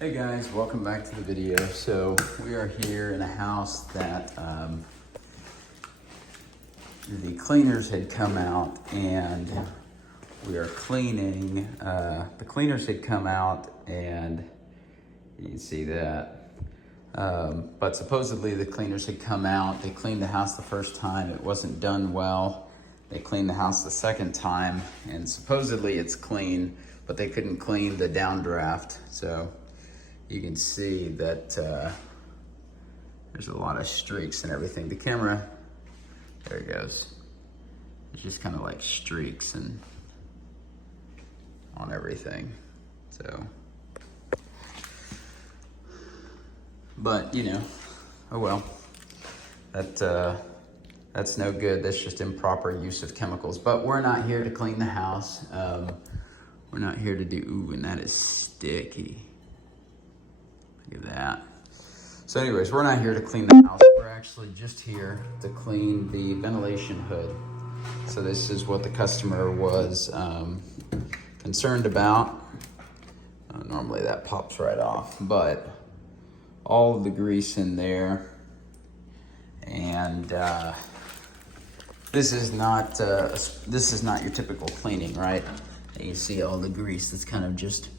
Hey guys, welcome back to the video. So we are here in a house that the cleaners had come out and we are cleaning. The cleaners had come out and you can see that. But supposedly the cleaners had come out. They cleaned the house the first time. It wasn't done well. They cleaned the house the second time and supposedly it's clean, but they couldn't clean the downdraft. So you can see that there's a lot of streaks and everything. The camera, there it goes. It's just kind of like streaks and on everything. So, but you know, oh well. That's no good. That's just improper use of chemicals. But we're not here to clean the house. We're not here to do. Ooh, and that is sticky. Look at that. So anyways, we're not here to clean the house. We're actually just here to clean the ventilation hood. So this is what the customer was concerned about. Normally that pops right off, but all of the grease in there. And this is not your typical cleaning, right? You see all the grease that's kind of just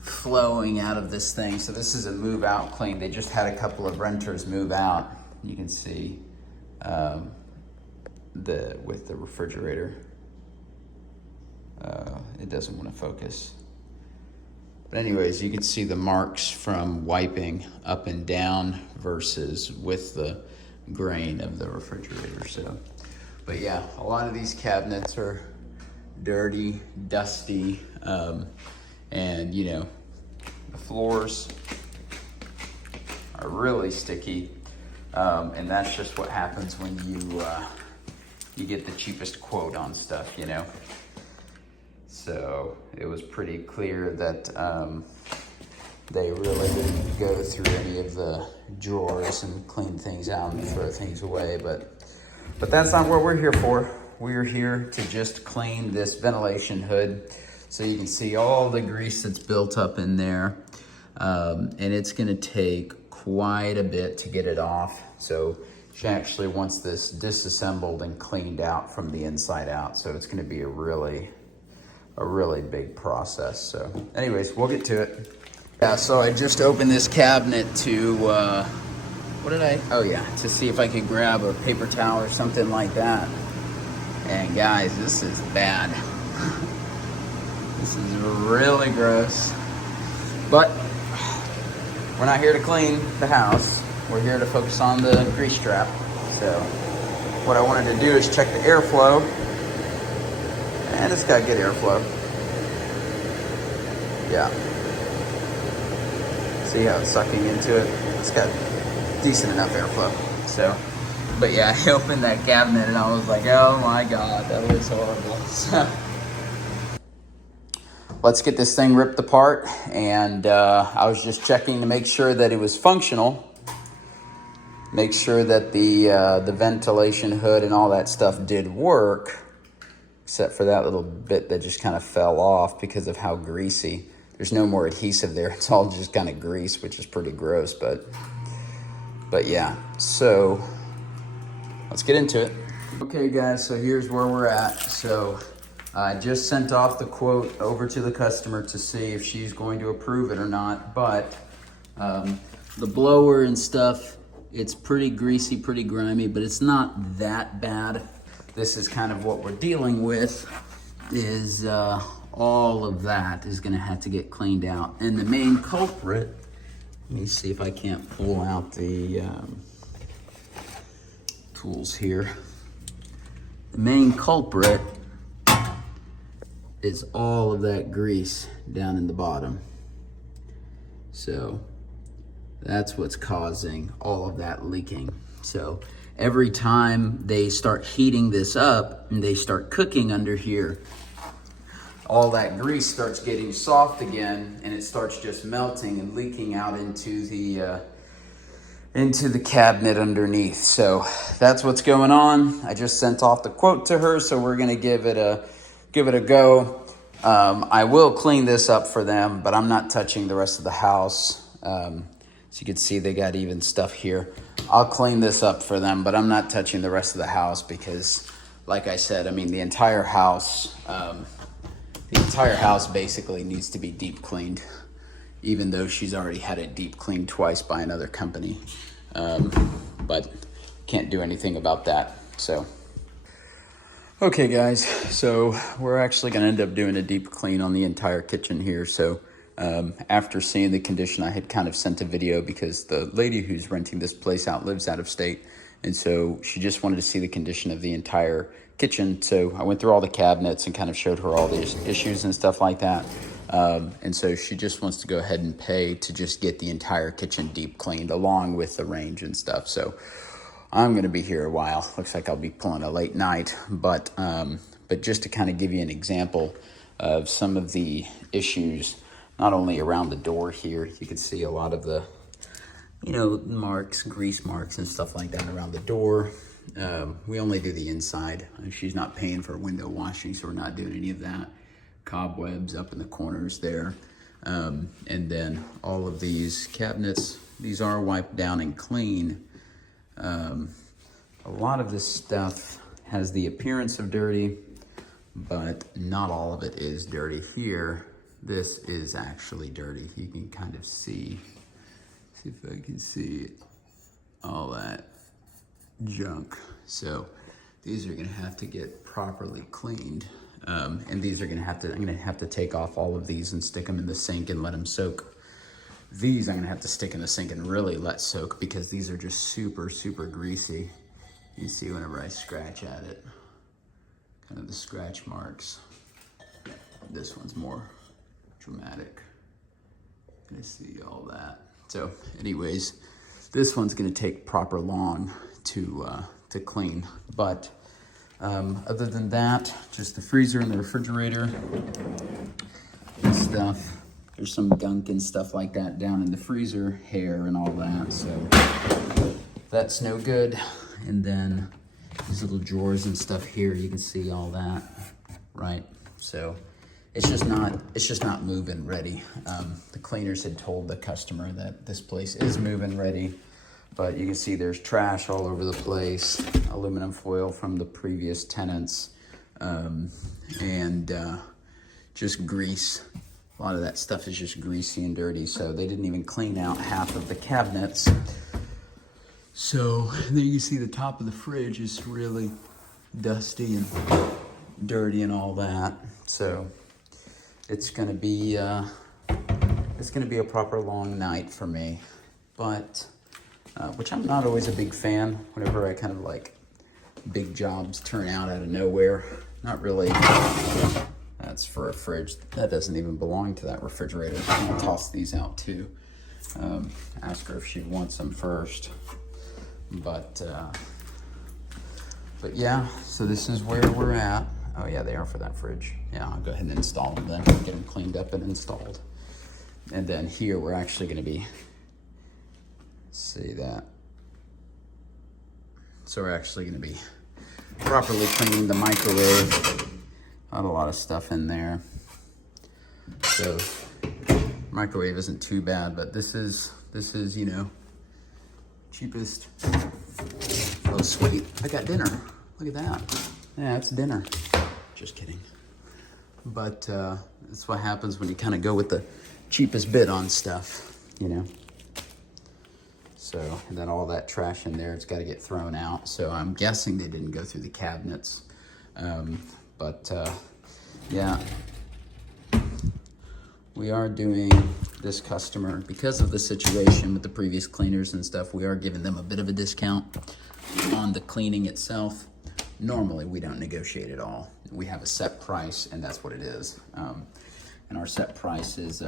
flowing out of this thing. So this is a move out clean. They just had a couple of renters move out. You can see with the refrigerator. It doesn't want to focus. But anyways, you can see the marks from wiping up and down versus with the grain of the refrigerator. So, but yeah, a lot of these cabinets are dirty, dusty, and you know, the floors are really sticky, and that's just what happens when you get the cheapest quote on stuff, you know. So it was pretty clear that they really didn't go through any of the drawers and clean things out and throw things away, but that's not what we're here for. We're here to just clean this ventilation hood. So you can see all the grease that's built up in there. And it's gonna take quite a bit to get it off. So she actually wants this disassembled and cleaned out from the inside out. So it's gonna be a really big process. So anyways, we'll get to it. Yeah, so I just opened this cabinet to, to see if I could grab a paper towel or something like that. And guys, this is bad. This is really gross. But we're not here to clean the house. We're here to focus on the grease trap. So what I wanted to do is check the airflow. And it's got good airflow. Yeah. See how it's sucking into it? It's got decent enough airflow. So, but yeah, I opened that cabinet and I was like, oh my God, that looks horrible. So let's get this thing ripped apart. And I was just checking to make sure that it was functional. Make sure that the ventilation hood and all that stuff did work. Except for that little bit that just kind of fell off because of how greasy. There's no more adhesive there. It's all just kind of grease, which is pretty gross, but yeah. So let's get into it. Okay guys, so here's where we're at. So I just sent off the quote over to the customer to see if she's going to approve it or not, but the blower and stuff, it's pretty greasy, pretty grimy, but it's not that bad. This is kind of what we're dealing with, is all of that is gonna have to get cleaned out. And the main culprit, let me see if I can't pull out the tools here. The main culprit is all of that grease down in the bottom. So that's what's causing all of that leaking. So every time they start heating this up and they start cooking under here, all that grease starts getting soft again and it starts just melting and leaking out into the cabinet underneath. So that's what's going on. I just sent off the quote to her, so we're gonna give it a go. I will clean this up for them, but I'm not touching the rest of the house. So you can see they got even stuff here. I'll clean this up for them, but I'm not touching the rest of the house because, like I said, I mean, the entire house basically needs to be deep cleaned, even though she's already had it deep cleaned twice by another company. But can't do anything about that, so. Okay guys, so we're actually gonna end up doing a deep clean on the entire kitchen here. So after seeing the condition, I had kind of sent a video because the lady who's renting this place out lives out of state. And so she just wanted to see the condition of the entire kitchen. So I went through all the cabinets and kind of showed her all these issues and stuff like that. And so she just wants to go ahead and pay to just get the entire kitchen deep cleaned along with the range and stuff. So I'm gonna be here a while. Looks like I'll be pulling a late night, but just to kind of give you an example of some of the issues, not only around the door here, you can see a lot of the, marks, grease marks and stuff like that around the door. We only do the inside. She's not paying for window washing, so we're not doing any of that. Cobwebs up in the corners there. And then all of these cabinets, these are wiped down and clean. A lot of this stuff has the appearance of dirty, but not all of it is dirty. Here, this is actually dirty. You can kind of see if I can see all that junk. So these are gonna have to get properly cleaned. And these are I'm gonna have to take off all of these and stick them in the sink and let them soak. These I'm gonna have to stick in the sink and really let soak because these are just super, super greasy. You see whenever I scratch at it, kind of the scratch marks. This one's more dramatic. I see all that. So anyways, this one's gonna take proper long to clean. But other than that, just the freezer and the refrigerator and stuff. There's some gunk and stuff like that down in the freezer, hair and all that, so that's no good. And then these little drawers and stuff here, you can see all that, right? So it's just not move-in ready. The cleaners had told the customer that this place is move-in ready, but you can see there's trash all over the place, aluminum foil from the previous tenants, and just grease. A lot of that stuff is just greasy and dirty, so they didn't even clean out half of the cabinets. So then you can see the top of the fridge is really dusty and dirty and all that. So it's gonna be a proper long night for me, but which I'm not always a big fan. Whenever I kind of like big jobs turn out of nowhere, not really. That's for a fridge. That doesn't even belong to that refrigerator. I'm gonna toss these out too. Ask her if she wants them first. But yeah, so this is where we're at. Oh yeah, they are for that fridge. Yeah, I'll go ahead and install them then, get them cleaned up and installed. And then here we're actually gonna be, see that. So we're actually gonna be properly cleaning the microwave. Not a lot of stuff in there. So microwave isn't too bad, but this is, cheapest. Oh sweet, I got dinner. Look at that. Yeah, it's dinner. Just kidding. But that's what happens when you kind of go with the cheapest bid on stuff, So, and then all that trash in there, it's got to get thrown out. So I'm guessing they didn't go through the cabinets. But yeah, we are doing this customer, because of the situation with the previous cleaners and stuff, we are giving them a bit of a discount on the cleaning itself. Normally we don't negotiate at all. We have a set price and that's what it is. And our set price is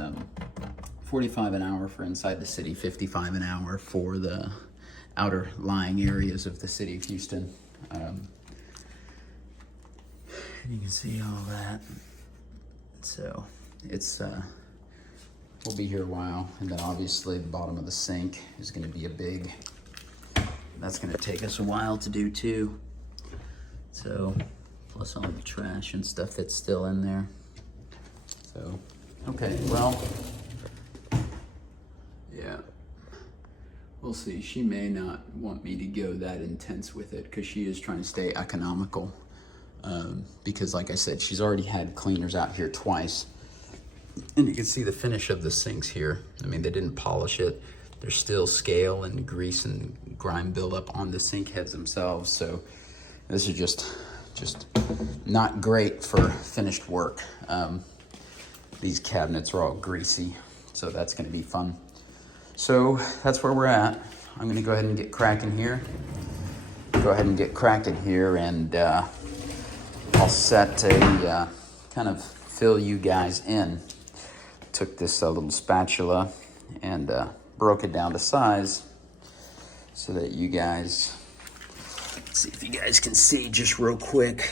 $45 an hour for inside the city, $55 an hour for the outer lying areas of the city of Houston. You can see all that. So it's we'll be here a while, and then obviously the bottom of the sink is going to be that's going to take us a while to do too. So plus all the trash and stuff that's still in there. So, okay, well, yeah. We'll see. She may not want me to go that intense with it because she is trying to stay economical. Because like I said, she's already had cleaners out here twice. And you can see the finish of the sinks here. I mean, they didn't polish it. There's still scale and grease and grime buildup on the sink heads themselves. So this is just not great for finished work. These cabinets are all greasy, so that's gonna be fun. So that's where we're at. I'm gonna go ahead and get cracking here. And I'll set a, kind of fill you guys in. Took this little spatula and broke it down to size so that you guys, let's see if you guys can see just real quick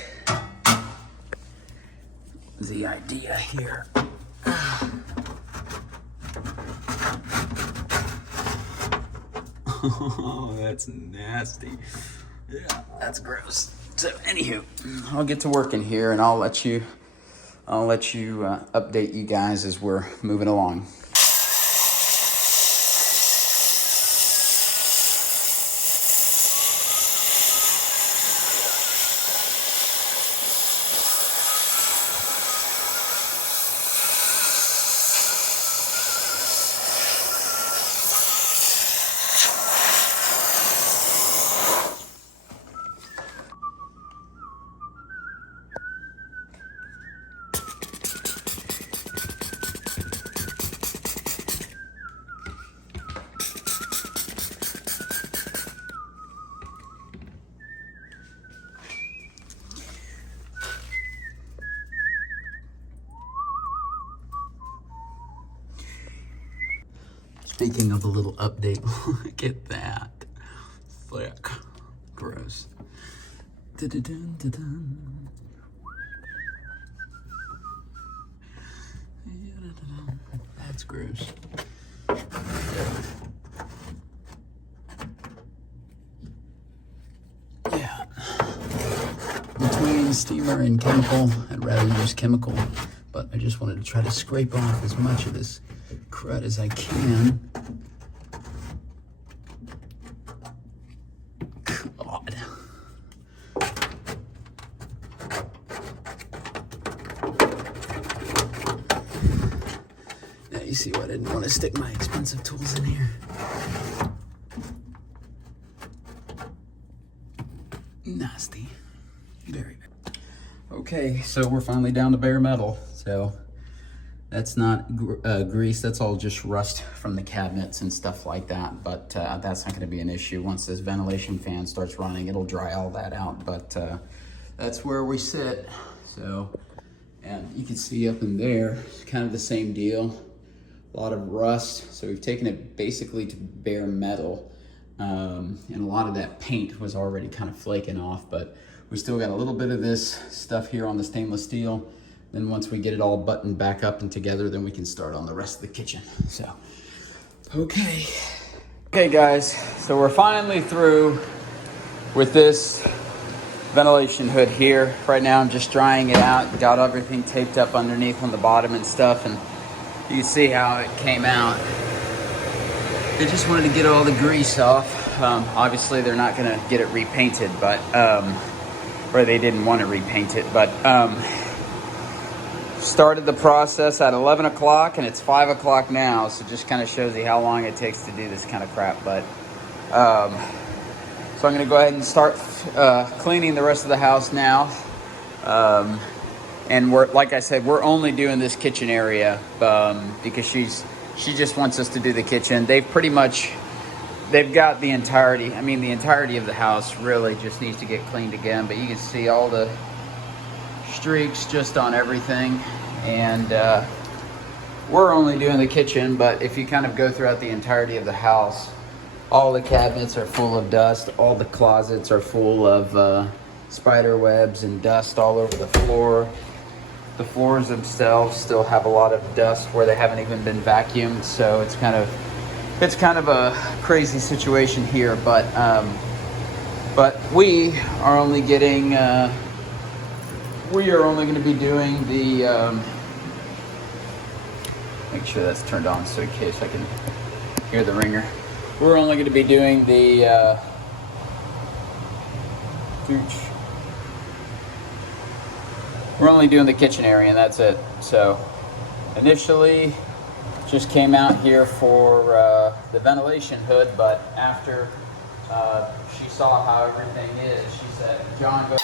the idea here. Oh, that's nasty. Yeah, that's gross. So anywho, I'll get to work in here and I'll let you update you guys as we're moving along. Speaking of a little update, look at that. Thick. Gross. Dun-dun-dun, dun-dun. That's gross. Yeah. Between steamer and chemical, I'd rather use chemical, but I just wanted to try to scrape off as much of this crud as I can. God. Now you see why I didn't want to stick my expensive tools in here. Nasty. Very bad. Okay, so we're finally down to bare metal. So that's not grease, that's all just rust from the cabinets and stuff like that. But that's not gonna be an issue. Once this ventilation fan starts running, it'll dry all that out. But that's where we sit. So, and you can see up in there, it's kind of the same deal. A lot of rust. So we've taken it basically to bare metal. And a lot of that paint was already kind of flaking off, but we still got a little bit of this stuff here on the stainless steel. Then once we get it all buttoned back up and together, then we can start on the rest of the kitchen. So, okay. Okay guys, so we're finally through with this ventilation hood here. Right now I'm just drying it out, got everything taped up underneath on the bottom and stuff, and you can see how it came out. They just wanted to get all the grease off. Obviously they're not gonna get it repainted, but, or they didn't want to repaint it, but, started the process at 11 o'clock and it's 5 o'clock now, so just kind of shows you how long it takes to do this kind of crap. But so I'm going to go ahead and start cleaning the rest of the house now. And we're, like I said, we're only doing this kitchen area because she just wants us to do the kitchen. They've got the entirety of the house really just needs to get cleaned again, but you can see all the streaks just on everything. And we're only doing the kitchen, but if you kind of go throughout the entirety of the house, all the cabinets are full of dust, all the closets are full of spider webs and dust all over the floor. The floors themselves still have a lot of dust where they haven't even been vacuumed, so it's kind of a crazy situation here. But we are only getting we are only going to be doing Make sure that's turned on so in case I can hear the ringer. We're only going to be doing the we're only doing the kitchen area and that's it. So initially just came out here for the ventilation hood, but after she saw how everything is, she said, John, go.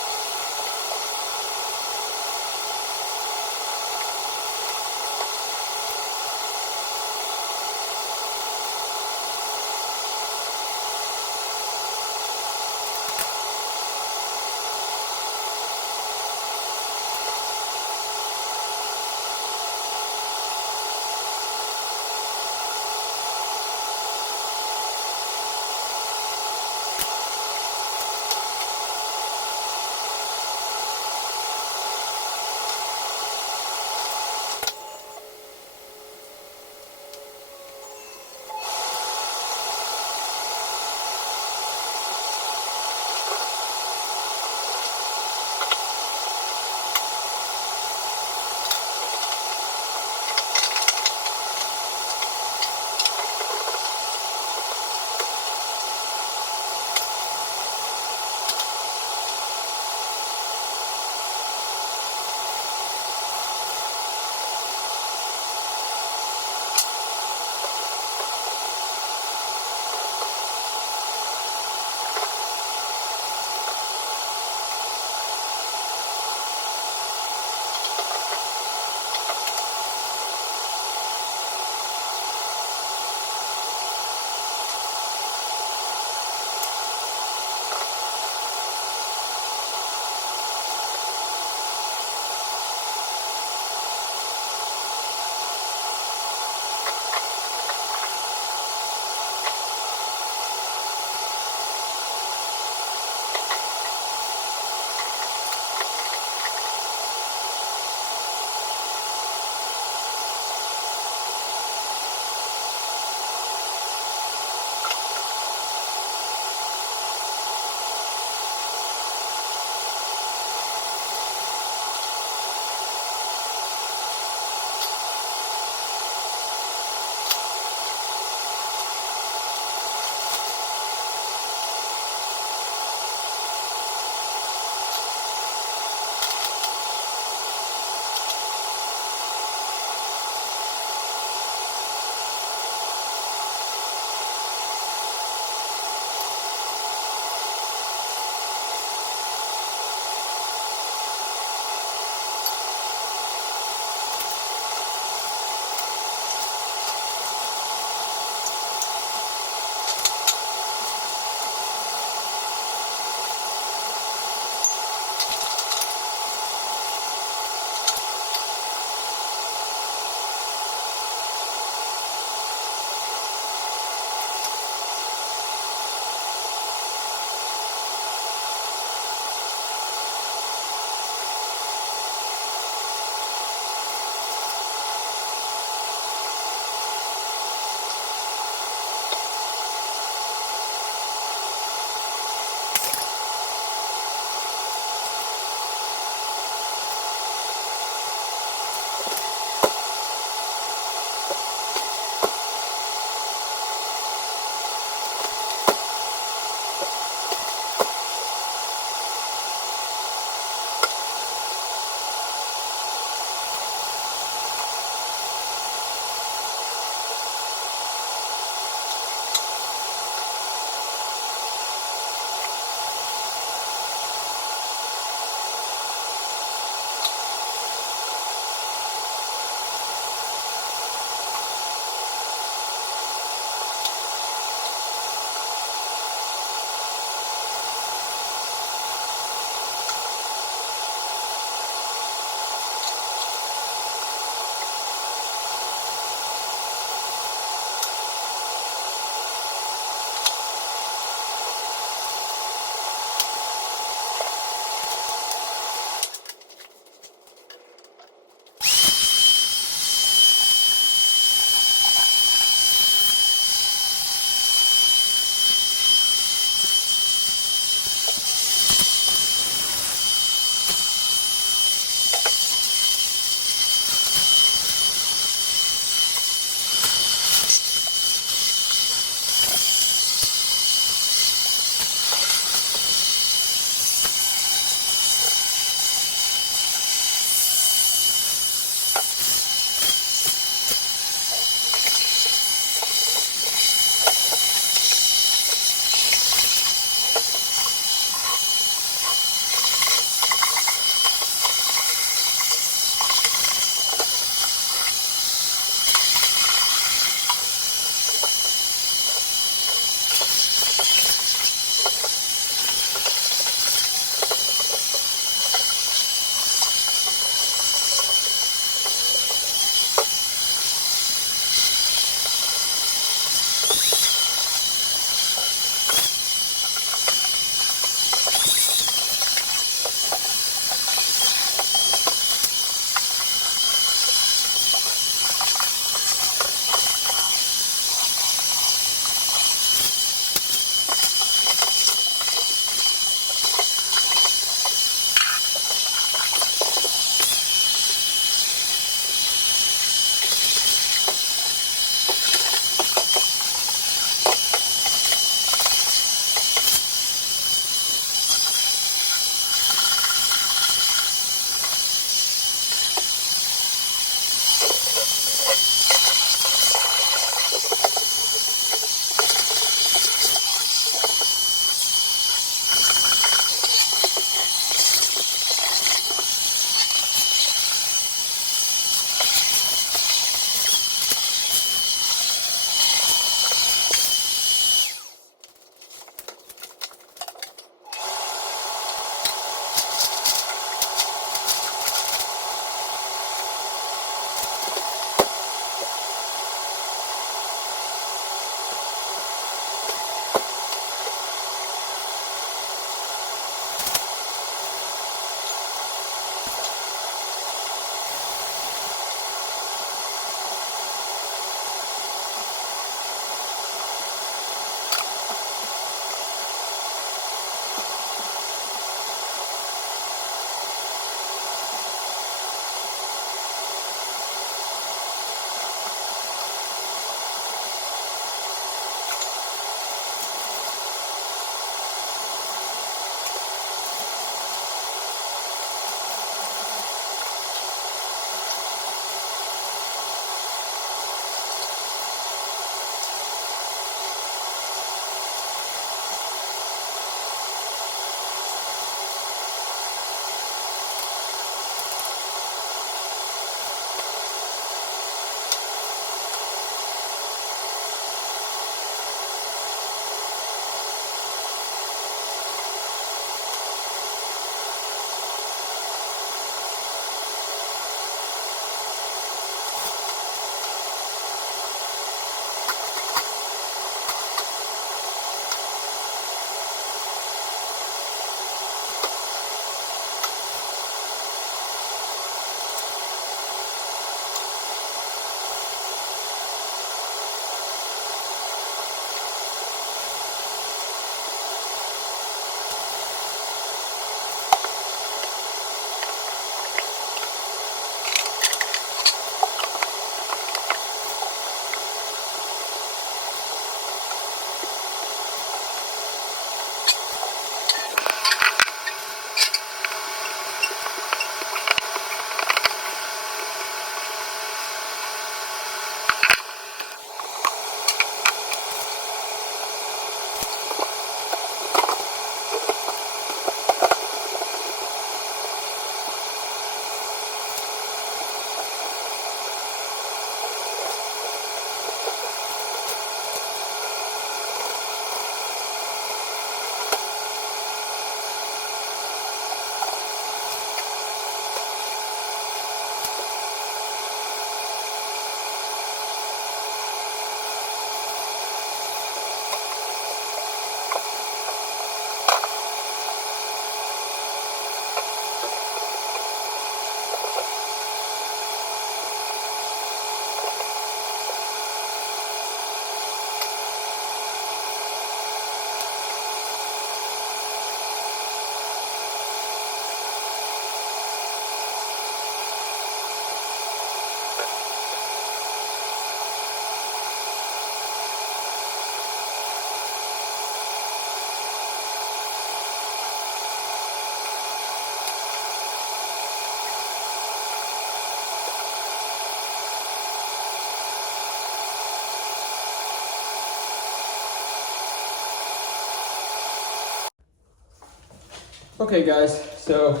Okay guys, so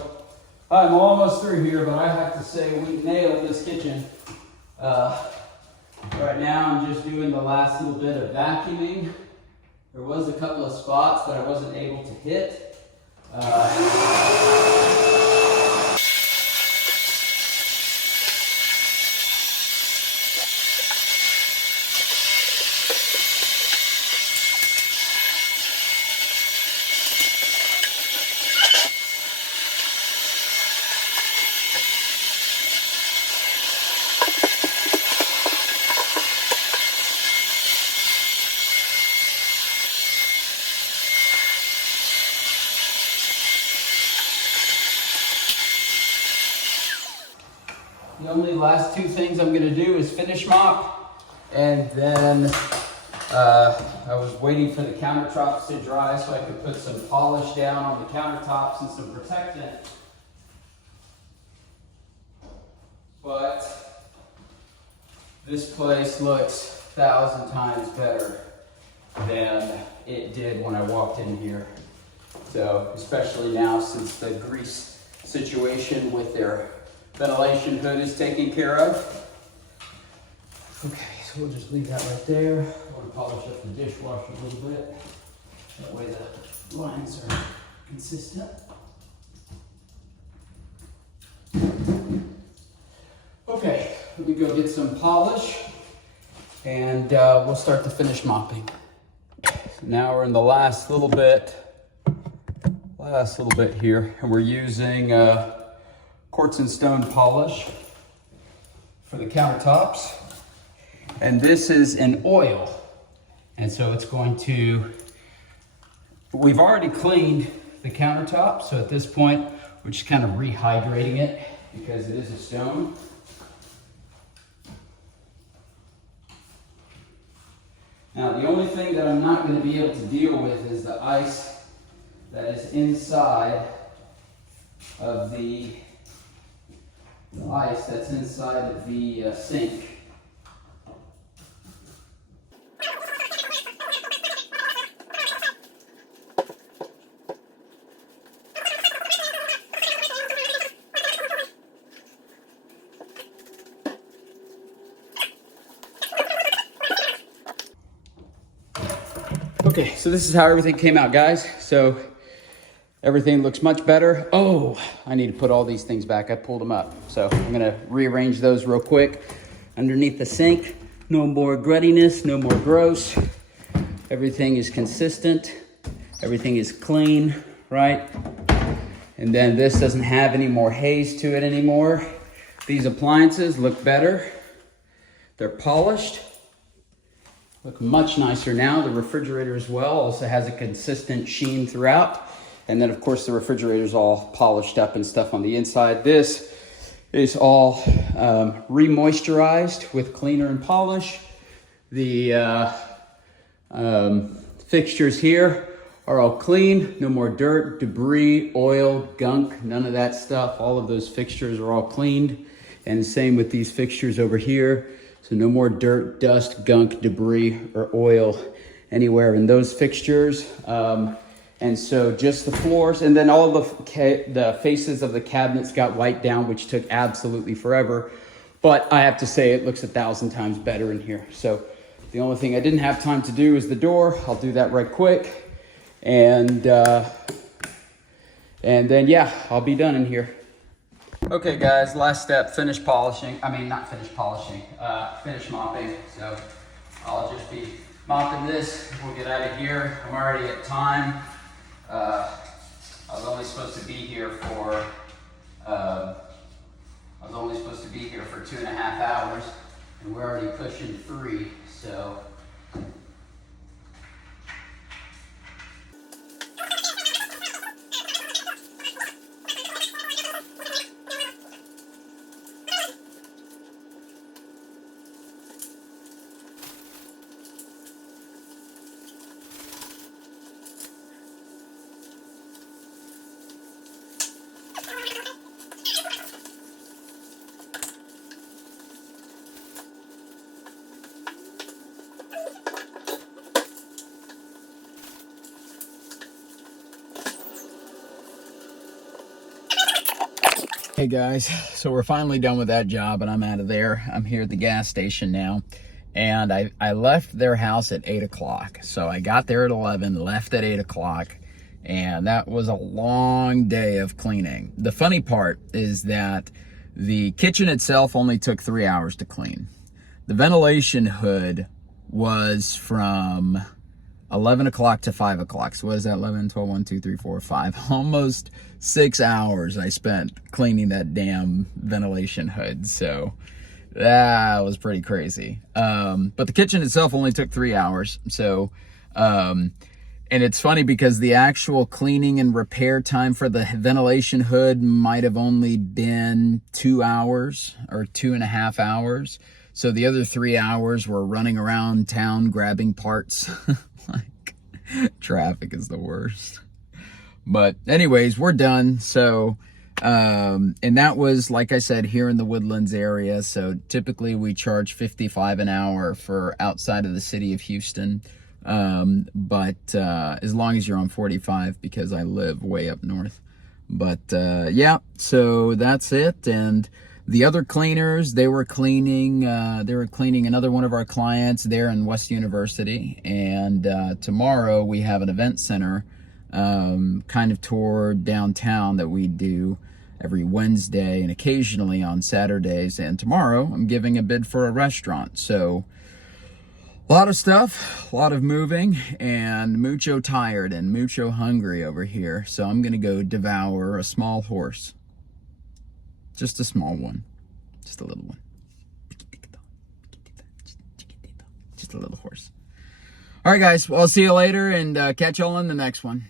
I'm almost through here, but I have to say we nailed this kitchen. Right now I'm just doing the last little bit of vacuuming. There was a couple of spots that I wasn't able to hit. The only last two things I'm gonna do is finish mop, and then I was waiting for the countertops to dry so I could put some polish down on the countertops and some protectant. But this place looks 1,000 times better than it did when I walked in here. So, especially now since the grease situation with their ventilation hood is taken care of. Okay, so we'll just leave that right there. I want to polish up the dishwasher a little bit. That way the lines are consistent. Okay, let me go get some polish and we'll start the finish mopping. So now we're in the last little bit here, and we're using quartz and stone polish for the countertops. And this is an oil. And so it's going to, we've already cleaned the countertop. So at this point, we're just kind of rehydrating it because it is a stone. Now, the only thing that I'm not going to be able to deal with is the ice that is inside of the ice that's inside of the sink. Okay, so this is how everything came out, guys. So everything looks much better. Oh, I need to put all these things back. I pulled them up. So I'm gonna rearrange those real quick. Underneath the sink, no more gruttiness, no more gross. Everything is consistent. Everything is clean, right? And then this doesn't have any more haze to it anymore. These appliances look better. They're polished. Look much nicer now. The refrigerator as well also has a consistent sheen throughout. And then of course the refrigerator's all polished up and stuff on the inside. This is all re-moisturized with cleaner and polish. The fixtures here are all clean. No more dirt, debris, oil, gunk, none of that stuff. All of those fixtures are all cleaned. And same with these fixtures over here. So no more dirt, dust, gunk, debris, or oil anywhere in those fixtures. And so just the floors, and then all the faces of the cabinets got wiped down, which took absolutely forever. But I have to say it looks 1,000 times better in here. So the only thing I didn't have time to do is the door. I'll do that right quick. And then yeah, I'll be done in here. Okay guys, last step, finish polishing. I mean, not finish polishing, finish mopping. So I'll just be mopping this. We'll get out of here. I'm already at time. I was only supposed to be here for 2.5 hours, and we're already pushing 3. So Hey guys, so we're finally done with that job and I'm out of there. I'm here at the gas station now, and I left their house at 8 o'clock. So I got there at 11, left at 8 o'clock, and that was a long day of cleaning. The funny part is that the kitchen itself only took 3 hours to clean. The ventilation hood was from 11 o'clock to 5 o'clock. So what is that? 11, 12, 1, 2, 3, 4, 5. Almost 6 hours I spent cleaning that damn ventilation hood. So that was pretty crazy. But the kitchen itself only took 3 hours. So, and it's funny because the actual cleaning and repair time for the ventilation hood might have only been 2 hours or 2.5 hours. So the other 3 hours were running around town grabbing parts. Like, traffic is the worst. But anyways, we're done. So, and that was, like I said, here in the Woodlands area. So typically we charge $55 an hour for outside of the city of Houston. But as long as you're on 45, because I live way up north. But yeah, so that's it. And the other cleaners, they were cleaning another one of our clients there in West University. And tomorrow we have an event center kind of tour downtown that we do every Wednesday and occasionally on Saturdays. And tomorrow I'm giving a bid for a restaurant. So a lot of stuff, a lot of moving, and mucho tired and mucho hungry over here. So I'm going to go devour a small horse. Just a small one. Just a little one. Just a little horse. All right, guys. Well, I'll see you later and catch y'all on the next one.